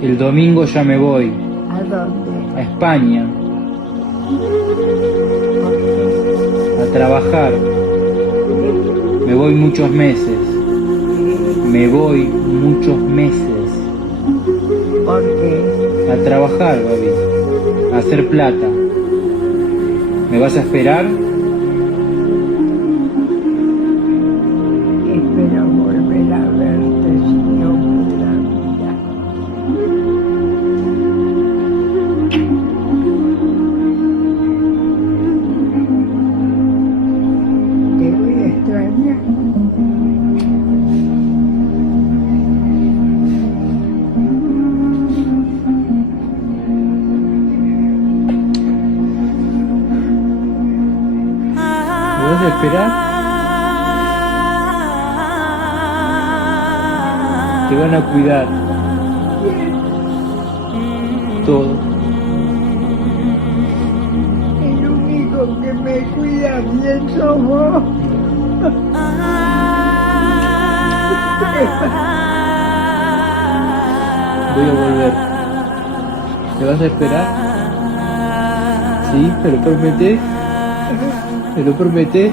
El domingo ya me voy. ¿A dónde? A España. ¿Por qué? A trabajar. Me voy muchos meses. Me voy muchos meses. ¿Por qué? A trabajar, Gaby. A hacer plata. ¿Me vas a esperar? Espero volver a verte si Dios me da vida. Te voy a extrañar. ¿Me vas a esperar? Te van a cuidar. Todo. El único que me cuida bien sos vos. Voy a volver. ¿Me vas a esperar? ¿Sí? ¿Me lo prometés? ¿Me lo prometés?